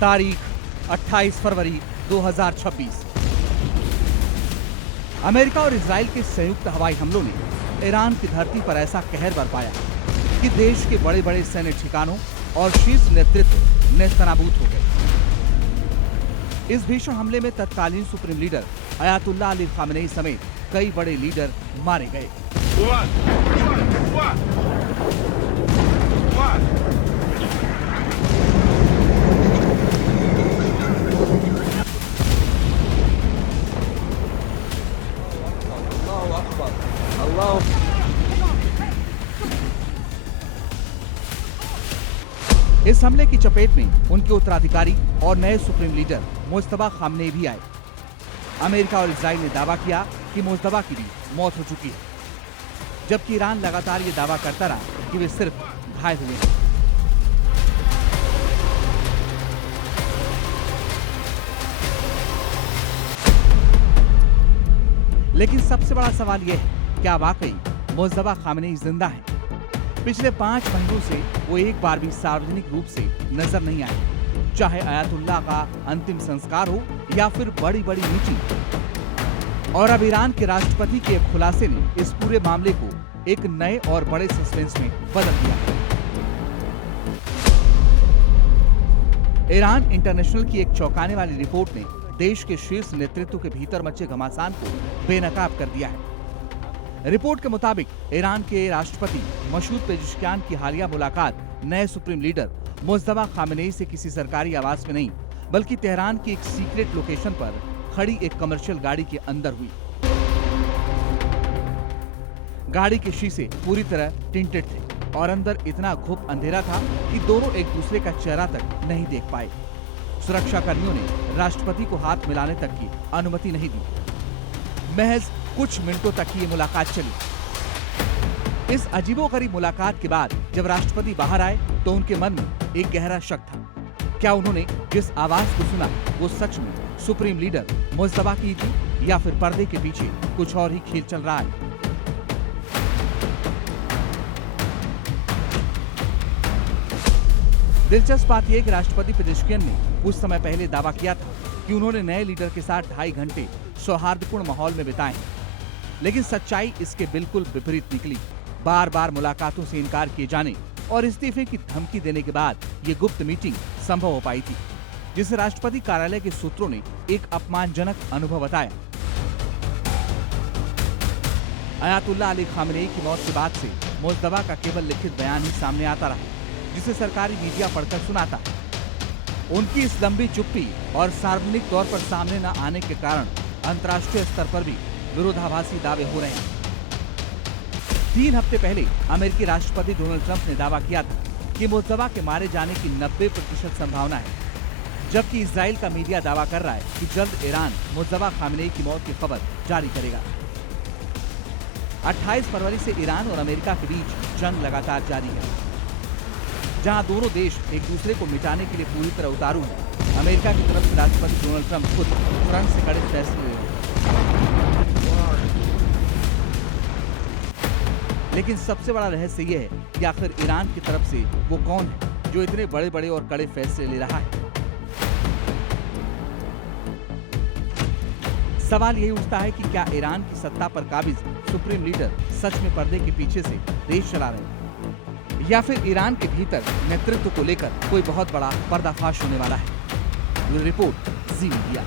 तारीख 28 फरवरी 2026। अमेरिका और इजराइल के संयुक्त हवाई हमलों ने ईरान की धरती पर ऐसा कहर बरपाया कि देश के बड़े बड़े सैन्य ठिकानों और शीर्ष नेतृत्व नेस्तनाबूद हो गए। इस भीषण हमले में तत्कालीन supreme leader Ayatollah Ali Khamenei समेत कई बड़े लीडर मारे गए। इस हमले की चपेट में उनके उत्तराधिकारी और नए सुप्रीम लीडर मुज्तबा खामनेई भी आए। अमेरिका और इजराइल ने दावा किया कि मुज्तबा की भी मौत हो चुकी है, जबकि ईरान लगातार ये दावा करता रहा कि वे सिर्फ घायल हुए हैं। लेकिन सबसे बड़ा सवाल यह है, क्या वाकई मुज्तबा खामनेई जिंदा हैं? पिछले 5 महीनों से वो एक बार भी सार्वजनिक रूप से नजर नहीं आए, चाहे अयातुल्लाह का अंतिम संस्कार हो या फिर बड़ी बड़ी मीटिंग। और अब ईरान के राष्ट्रपति के एक खुलासे ने इस पूरे मामले को एक नए और बड़े सस्पेंस में बदल दिया। ईरान इंटरनेशनल की एक चौंकाने वाली रिपोर्ट ने देश के शीर्ष नेतृत्व के भीतर मचे घमासान को बेनकाब कर दिया है। रिपोर्ट के मुताबिक ईरान के राष्ट्रपति मसूद पेजेश्कियान की हालिया मुलाकात नए सुप्रीम लीडर मुज्तबा खामेनेई से किसी सरकारी आवास में नहीं, बल्कि तेहरान की एक सीक्रेट लोकेशन पर खड़ी एक कमर्शियल गाड़ी के अंदर हुई। गाड़ी के शीशे पूरी तरह टिंटेड थे और अंदर इतना घुप अंधेरा था कि दोनों एक दूसरे का चेहरा तक नहीं देख पाए। सुरक्षा कर्मियों ने राष्ट्रपति को हाथ मिलाने तक की अनुमति नहीं दी। महज कुछ मिनटों तक ही ये मुलाकात चली। इस अजीबोगरीब मुलाकात के बाद जब राष्ट्रपति बाहर आए तो उनके मन में एक गहरा शक था। क्या उन्होंने जिस आवाज को सुना वो सच में सुप्रीम लीडर मुज्तबा की थी या फिर पर्दे के पीछे कुछ और ही खेल चल रहा है? दिलचस्प बात यह कि राष्ट्रपति पेजेश्कियान ने कुछ समय पहले दावा किया था कि उन्होंने नए लीडर के साथ 2.5 घंटे सौहार्दपूर्ण माहौल में बिताए, लेकिन सच्चाई इसके बिल्कुल विपरीत निकली। बार बार मुलाकातों से इनकार किए जाने और इस्तीफे की धमकी देने के बाद ये गुप्त मीटिंग संभव हो पाई थी, जिसे राष्ट्रपति कार्यालय के सूत्रों ने एक अपमानजनक अनुभव बताया। अयातुल्लाह अली खामेनेई की मौत के बाद से मुज्तबा का केवल लिखित बयान ही सामने आता रहा, जिसे सरकारी मीडिया पढ़कर सुनाता। उनकी इस लंबी चुप्पी और सार्वजनिक तौर पर सामने न आने के कारण अंतर्राष्ट्रीय स्तर पर भी विरोधाभासी दावे हो रहे हैं। 3 हफ्ते पहले अमेरिकी राष्ट्रपति डोनाल्ड ट्रंप ने दावा किया था कि मुज्तबा के मारे जाने की 90% संभावना है, जबकि इजराइल का मीडिया दावा कर रहा है कि जल्द ईरान मुज्तबा खामेनेई की मौत की खबर जारी करेगा। 28 फरवरी से ईरान और अमेरिका के बीच जंग लगातार जारी है, जहां दोनों देश एक दूसरे को मिटाने के लिए पूरी तरह उतारू हैं। अमेरिका की तरफ से राष्ट्रपति डोनाल्ड ट्रंप खुद फ्रंट से कड़े फैसले ले रहे हैं। लेकिन सबसे बड़ा रहस्य यह है कि आखिर ईरान की तरफ से वो कौन है जो इतने बड़े बड़े और कड़े फैसले ले रहा है। सवाल यही उठता है कि क्या ईरान की सत्ता पर काबिज सुप्रीम लीडर सच में पर्दे के पीछे से देश चला रहे हैं, या फिर ईरान के भीतर नेतृत्व को लेकर कोई बहुत बड़ा पर्दाफाश होने वाला है। रिपोर्ट जी मीडिया।